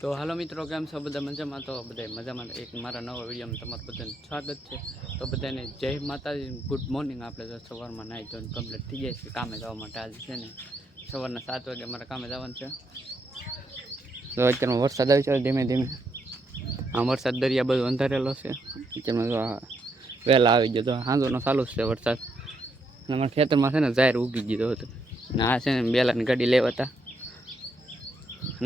તો હાલો મિત્રો, કેમ છો બધા? મજામાં? તો બધા મજામાં. એક મારા નવા વિડીયોમાં તમારું બધાને સ્વાગત છે. તો બધાને જય માતાજી, ગુડ મોર્નિંગ. આપણે તો સવારમાં નાહી ધોઈને કમ્પ્લીટ થઈ જાય છે કામે જવા માટે. આજે છે ને સવારના 7 વાગે મારે કામે જવાનું છે. તો અત્યારમાં વરસાદ આવી છે ધીમે ધીમે. આ વરસાદ દરિયા બધું અંધારેલો છે. અત્યારમાં તો વહેલા આવી ગયો તો હાંજોનો ચાલુ છે વરસાદ. અને અમારા ખેતરમાં છે ને ઝાયર ઉગી ગયો હતો. ને આ છે ને બેલાની ગાડી લેવા હતા.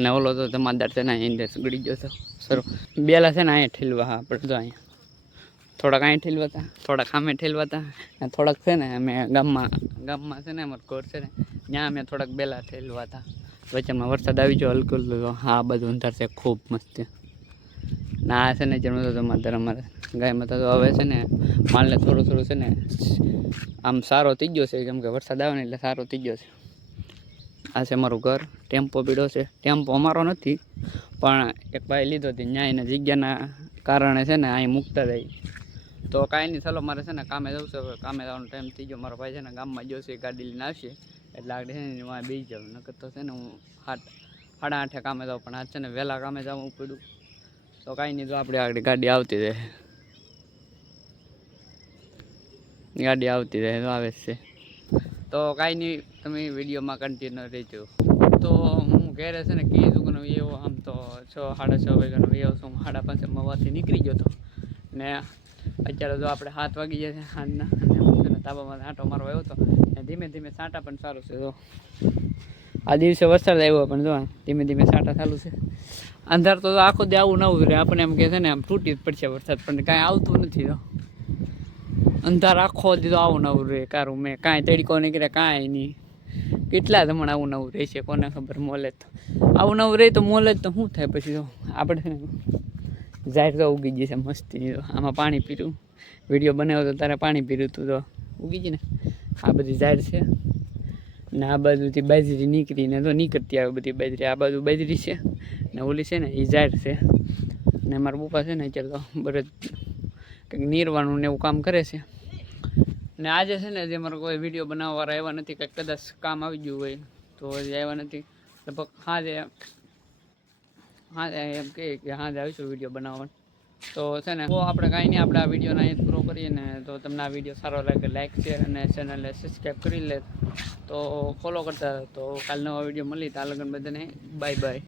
ને ઓલો તો જમાદાર છે ને અંદર ગળી ગયો હતો. સરો બેલા છે ને અહીંયા ઠેલવા. હા, આપણે તો અહીંયા થોડાક અહીંયા ઠેલવા હતા, થોડાક સામે ઠેલવા હતા, અને થોડાક છે ને અમે ગામમાં છે ને અમારું ઘર છે ને ત્યાં અમે થોડાક બેલા ઠેલવા હતા. વચ્ચેમાં વરસાદ આવી ગયો હલકો હલકો. હા, બધું અંધાર છે ખૂબ મસ્ત. ના આ છે ને જન્મ તો જમાદાર અમારે ગાયમાં તો હવે છે ને માલને થોડું થોડું છે ને આમ સારો થઈ ગયો છે, કેમ કે વરસાદ આવે ને એટલે સારો થઈ ગયો છે. આ છે મારું ઘર. ટેમ્પો પીડ્યો છે. ટેમ્પો અમારો નથી, પણ એક ભાઈ લીધો હતી. ન્યાય એના જગ્યાના કારણે છે ને અહીં મૂકતા જાય. તો કાંઈ નહીં, ચાલો મારે છે ને કામે જવું છે. હવે કામે જવાનો ટાઈમ થઈ ગયો. મારો ભાઈ છે ને ગામમાં ગયો છે, ગાડી લઈને આવશે એટલે આગળ છે ને વાં બેસી જાવ. નકર તો છે ને હું 8:30 કામે જાઉં, પણ આજ છે ને વહેલા કામે જવું પડ્યું. તો કાંઈ નહીં, તો આપણે આગળ ગાડી આવતી રહે. ગાડી આવતી રહે તો આવે છે. તો કાંઈ નહીં, તમે વિડીયોમાં કન્ટિન્યુ રહેજો. તો હું ઘરે છે ને કીધું કે એવો આમ તો 6-6:30 વાગ્યાનો એવો છું. 5:30 મવાથી નીકળી ગયો હતો ને અત્યારે તો આપણે 7 વાગી ગયા છે સાંજના. અને હું છે ને તાબામાં આંટો મારવા આવ્યો હતો ને ધીમે ધીમે સાંટા પણ સારું છે. તો આ દિવસે વરસાદ આવ્યો પણ જો ધીમે ધીમે સાંટા ચાલુ છે. અંધાર તો આખો દી આવું નવું રહે. આપણે એમ કહે છે ને આમ તૂટી જ પડશે વરસાદ, પણ કાંઈ આવતું નથી. તો અંધાર આખો દીધો આવું નવું રહે. કારું મેં કાંઈ તડકો નીકળે કાંઈ નહીં. કેટલા હમણાં આવું નવું રહેશે કોને ખબર. મોલે તો આવું નવું રહે તો મોલે તો શું થાય પછી. તો આપણે છે ને ઝાડ તો ઉગી જશે મસ્તી. તો આમાં પાણી પીરું, વિડીયો બનાવ્યો તો તારે પાણી પીરું તું તો ઉગી ગઈ ને. આ બધી ઝાડ છે ને આ બાજુથી બાજરી નીકળીને તો નીકળતી આવે બધી બાજરી. આ બાજુ બાજરી છે ને ઓલી છે ને એ ઝાડ છે. ને મારા પપ્પા છે ને અત્યારે તો બરજ કંઈક નીરવાનું ને એવું કામ કરે છે. ને આજે છે ને જે મારો કોઈ વિડીયો બનાવવાવાળા આવ્યા નથી, કંઈક કદાચ કામ આવી ગયું હોય તો હજી આવ્યા નથી. લગભગ હાજે એમ કહે કે હાજે આવીશું વિડીયો બનાવવાનું. તો છે ને તો આપણે કાંઈ નહીં, આપણે આ વિડીયોને અહીં પૂરો કરીએ ને. તો તમને આ વિડીયો સારો લાગે લાઈક શેર અને ચેનલને સબસ્ક્રાઈબ કરી લે તો ફોલો કરતા. તો કાલ નવા વિડીયો મળી. ત્યાં લગન બધાને બાય બાય.